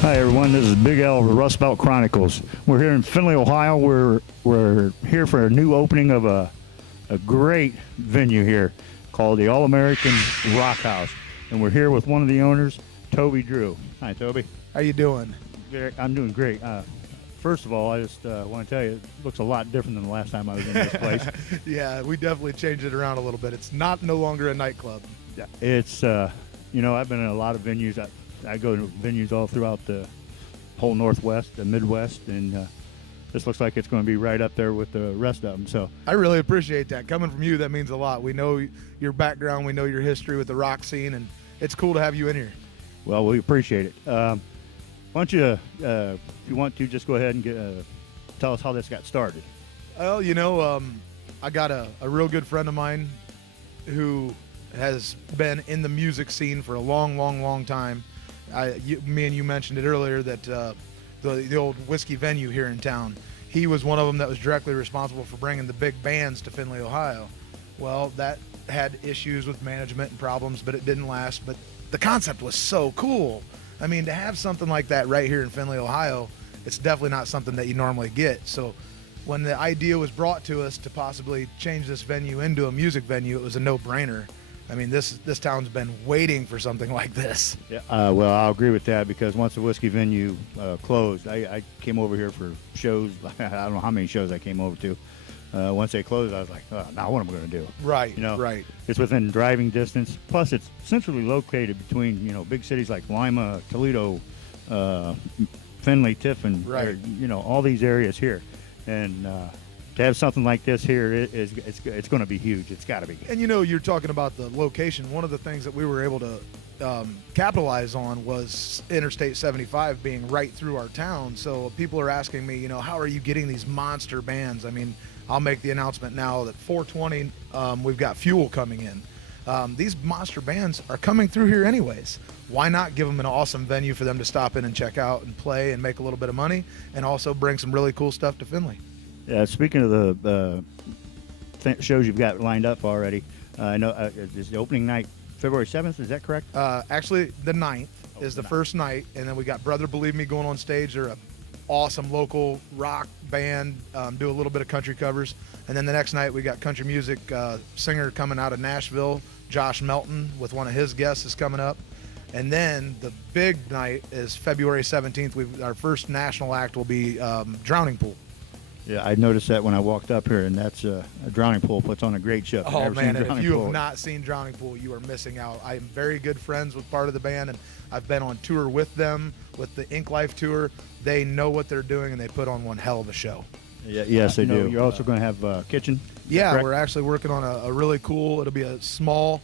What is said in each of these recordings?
Hi everyone, this is Big L of the Rust Belt Chronicles. We're here in Findlay, Ohio. We're here for a new opening of a great venue here called the All-American Rock House. And we're here with one of the owners, Toby Drew. Hi Toby. How you doing? I'm doing great. First of all, I just want to tell you, it looks a lot different than the last time I was in this place. Yeah, we definitely changed it around a little bit. It's no longer a nightclub. It's, I've been in a lot of venues. I go to venues all throughout the whole Northwest, the Midwest, and this looks like it's going to be right up there with the rest of them. So I really appreciate that. Coming from you, that means a lot. We know your background, we know your history with the rock scene, and it's cool to have you in here. Well, we appreciate it. Why don't you, if you want to, just go ahead and tell us how this got started. Well, I got a real good friend of mine who has been in the music scene for a long time. Me and you mentioned it earlier that the old whiskey venue here in town, he was one of them that was directly responsible for bringing the big bands to Findlay, Ohio. Well, that had issues with management and problems, but it didn't last. But the concept was so cool. I mean, to have something like that right here in Findlay, Ohio, it's definitely not something that you normally get. So when the idea was brought to us to possibly change this venue into a music venue, it was a no-brainer. I mean, this town's been waiting for something like this. Yeah. Well, I'll agree with that because once the whiskey venue closed, I came over here for shows. I don't know how many shows I came over to. Once they closed, I was like, oh, now what am I going to do? Right, right. It's within driving distance. Plus, it's centrally located between, big cities like Lima, Toledo, Findlay, Tiffin, right. All these areas here. And to have something like this here, it's going to be huge. It's got to be. And you're talking about the location. One of the things that we were able to capitalize on was Interstate 75 being right through our town. So people are asking me, how are you getting these monster bands? I mean, I'll make the announcement now that 420, we've got Fuel coming in. These monster bands are coming through here anyways. Why not give them an awesome venue for them to stop in and check out and play and make a little bit of money and also bring some really cool stuff to Findlay? Yeah, speaking of the shows you've got lined up already, I know is the opening night February 7th, is that correct? Actually, the 9th is the first night, and then we got Brother Believe Me going on stage. They're an awesome local rock band, do a little bit of country covers. And then the next night we got country music singer coming out of Nashville, Josh Melton, with one of his guests is coming up. And then the big night is February 17th. Our first national act will be Drowning Pool. Yeah, I noticed that when I walked up here, and that's a Drowning Pool puts on a great show. Oh, man, and if you have not seen Drowning Pool, you are missing out. I am very good friends with part of the band, and I've been on tour with them, with the Ink Life tour. They know what they're doing, and they put on one hell of a show. Yeah, yes, they do. You're also going to have a kitchen? Yeah, correct? We're actually working on a really cool, it'll be a small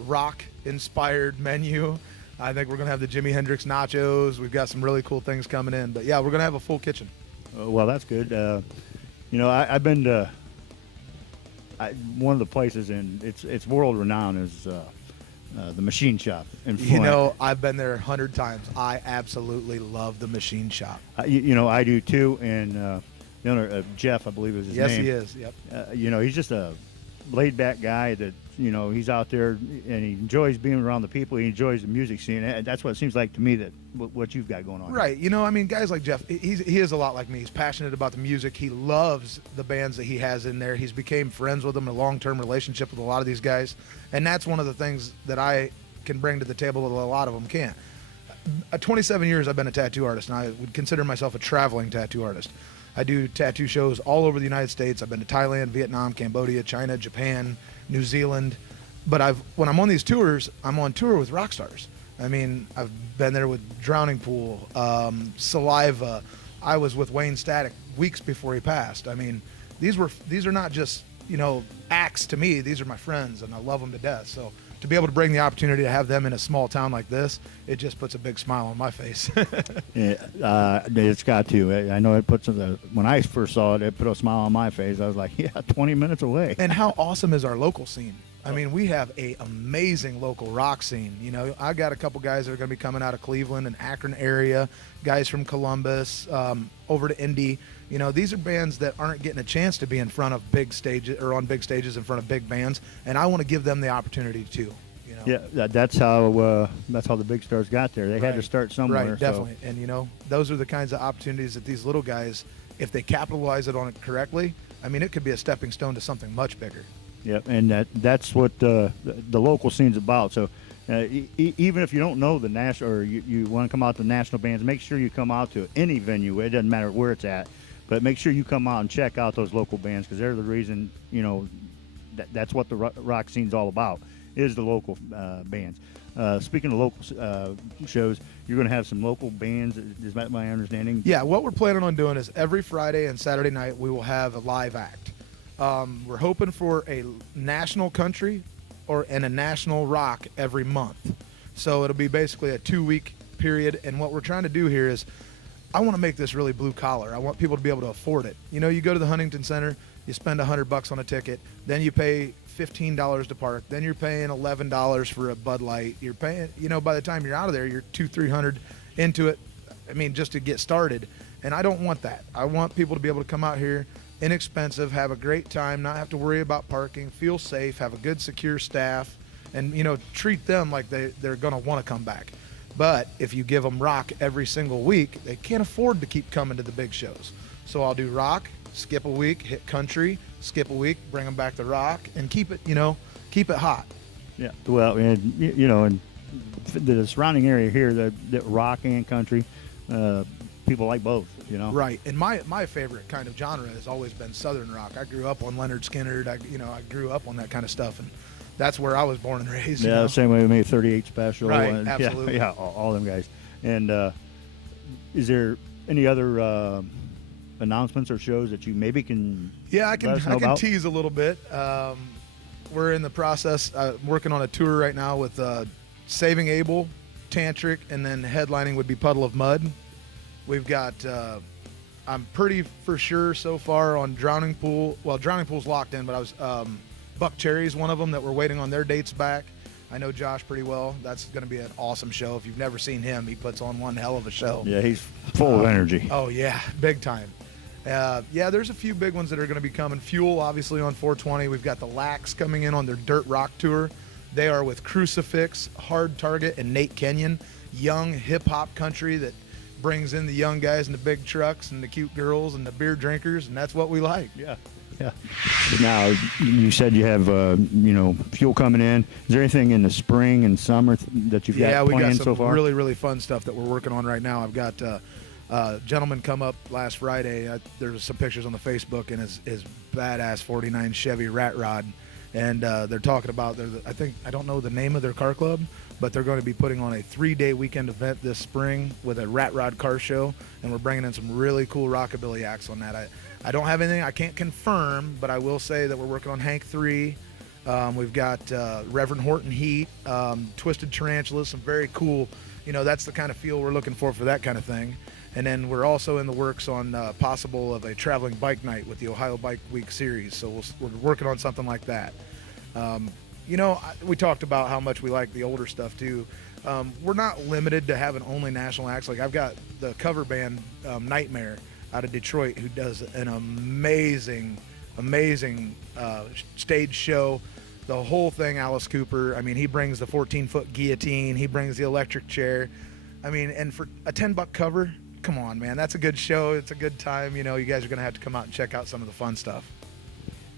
rock-inspired menu. I think we're going to have the Jimi Hendrix nachos. We've got some really cool things coming in. But, yeah, we're going to have a full kitchen. Well, that's good. I've been to one of the places, and it's world renowned, is the Machine Shop in Flint. I've been there 100 times. I absolutely love the Machine Shop. I do too. And the owner, Jeff, I believe is his name. Yes, he is. Yep. He's just a laid-back guy that he's out there and he enjoys being around the people. He enjoys the music scene. And that's what it seems like to me that what you've got going on. Right. Guys like Jeff, he is a lot like me. He's passionate about the music. He loves the bands that he has in there. He's became friends with them, a long-term relationship with a lot of these guys. And that's one of the things that I can bring to the table that a lot of them can't. 27 years I've been a tattoo artist, and I would consider myself a traveling tattoo artist. I do tattoo shows all over the United States. I've been to Thailand, Vietnam, Cambodia, China, Japan, New Zealand. But when I'm on these tours, I'm on tour with rock stars. I mean, I've been there with Drowning Pool, Saliva. I was with Wayne Static weeks before he passed. I mean, these are not just, acts to me. These are my friends, and I love them to death. So to be able to bring the opportunity to have them in a small town like this, it just puts a big smile on my face. Yeah, it's got to. I know it puts when I first saw it, it put a smile on my face. I was like, yeah, 20 minutes away. And how awesome is our local scene? I mean, we have an amazing local rock scene. I got a couple guys that are going to be coming out of Cleveland and Akron area, guys from Columbus, over to Indy. These are bands that aren't getting a chance to be in front of big stages or on big stages in front of big bands, and I want to give them the opportunity too. Yeah, that's how the big stars got there. They had to start somewhere. Right, definitely. So. And those are the kinds of opportunities that these little guys, if they capitalize it on it correctly, I mean, it could be a stepping stone to something much bigger. Yep, and that's what the local scene's about. So even if you don't know the national, or you want to come out to national bands, make sure you come out to any venue. It doesn't matter where it's at, but make sure you come out and check out those local bands, because they're the reason. That's what the rock scene's all about, is the local bands. Speaking of local shows, you're going to have some local bands. Is that my understanding? Yeah, what we're planning on doing is every Friday and Saturday night we will have a live act. We're hoping for a national country and a national rock every month. So it'll be basically a 2-week period. And what we're trying to do here is, I want to make this really blue collar. I want people to be able to afford it. You go to the Huntington Center, you spend $100 on a ticket, then you pay $15 to park, then you're paying $11 for a Bud Light. You're paying, by the time you're out of there, you're $200-300 into it. I mean, just to get started. And I don't want that. I want people to be able to come out here, inexpensive, have a great time, not have to worry about parking, feel safe, have a good, secure staff, and treat them like they're going to want to come back. But if you give them rock every single week, they can't afford to keep coming to the big shows. So I'll do rock, skip a week, hit country, skip a week, bring them back to rock, and keep it hot. Yeah. Well, and and the surrounding area here, the rock and country, people like both. Right. And my favorite kind of genre has always been Southern rock. I grew up on Leonard Skinner. I grew up on that kind of stuff, and that's where I was born and raised. Yeah, same way with me. 38 Special. Right. And, absolutely. Yeah, all them guys. And is there any other announcements or shows that you maybe can? Yeah, I can tease a little bit. We're in the process, working on a tour right now with Saving Abel, Tantric, and then headlining would be Puddle of Mud. We've got, I'm pretty for sure so far on Drowning Pool. Well, Drowning Pool's locked in, but I was Buck Cherry's one of them that we're waiting on their dates back. I know Josh pretty well. That's going to be an awesome show. If you've never seen him, he puts on one hell of a show. Yeah, he's full of energy. Oh, yeah, big time. There's a few big ones that are going to be coming. Fuel, obviously, on 420. We've got the Lax coming in on their Dirt Rock Tour. They are with Crucifix, Hard Target, and Nate Kenyon. Young hip-hop country that brings in the young guys in the big trucks and the cute girls and the beer drinkers, and that's what we like. Yeah. Now, you said you have, Fuel coming in. Is there anything in the spring and summer that you've got planned so far? Yeah, we got some really, really fun stuff that we're working on right now. I've got a gentleman come up last Friday. There's some pictures on the Facebook, and his badass 49 Chevy Rat Rod. And they're talking about, I don't know the name of their car club, but they're going to be putting on a 3-day weekend event this spring with a Rat Rod car show, and we're bringing in some really cool rockabilly acts on that. I don't have anything I can't confirm, but I will say that we're working on Hank 3. We've got Reverend Horton Heat, Twisted Tarantulas, some very cool, that's the kind of feel we're looking for that kind of thing. And then we're also in the works on possible of a traveling bike night with the Ohio Bike Week series. So we're working on something like that. We talked about how much we like the older stuff too. We're not limited to having only national acts. Like I've got the cover band Nightmare out of Detroit, who does an amazing stage show. The whole thing, Alice Cooper. I mean, he brings the 14-foot guillotine. He brings the electric chair. I mean, and for a $10 cover, come on, man. That's a good show. It's a good time. You guys are going to have to come out and check out some of the fun stuff.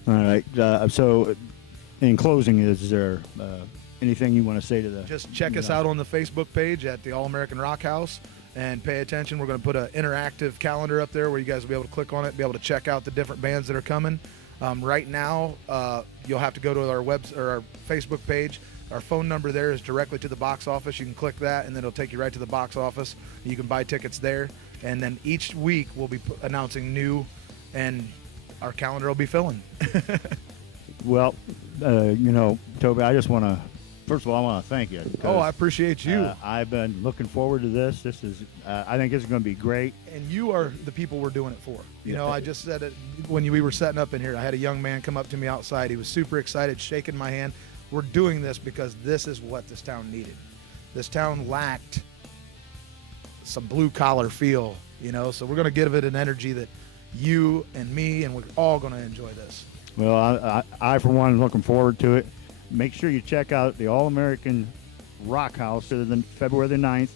All right. So in closing, is there anything you want to say to the... Just check us out on the Facebook page at the All-American Rock House and pay attention. We're going to put an interactive calendar up there where you guys will be able to click on it, be able to check out the different bands that are coming. Right now, you'll have to go to our our Facebook page. Our phone number there is directly to the box office. You can click that, and then it'll take you right to the box office. You can buy tickets there. And then each week we'll be announcing new, and our calendar will be filling. Well, Toby, I just want to, first of all, I want to thank you. Oh, I appreciate you. I've been looking forward to this. This is, I think this is going to be great. And you are the people we're doing it for. I just said it when we were setting up in here. I had a young man come up to me outside. He was super excited, shaking my hand. We're doing this because this is what this town needed. This town lacked some blue-collar feel, so we're going to give it an energy that you and me and we're all going to enjoy this. Well, I for one, am looking forward to it. make sure you check out the All-American Rock House February the 9th.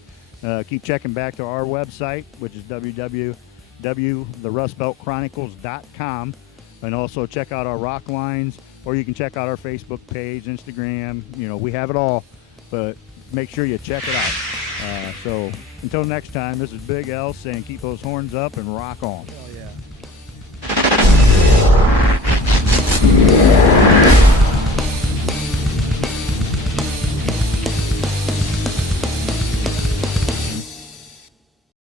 Keep checking back to our website, which is www.therustbeltchronicles.com. And also check out our rock lines, or you can check out our Facebook page, Instagram. You know, we have it all, but make sure you check it out. So until next time, this is Big L saying keep those horns up and rock on. Oh, yeah.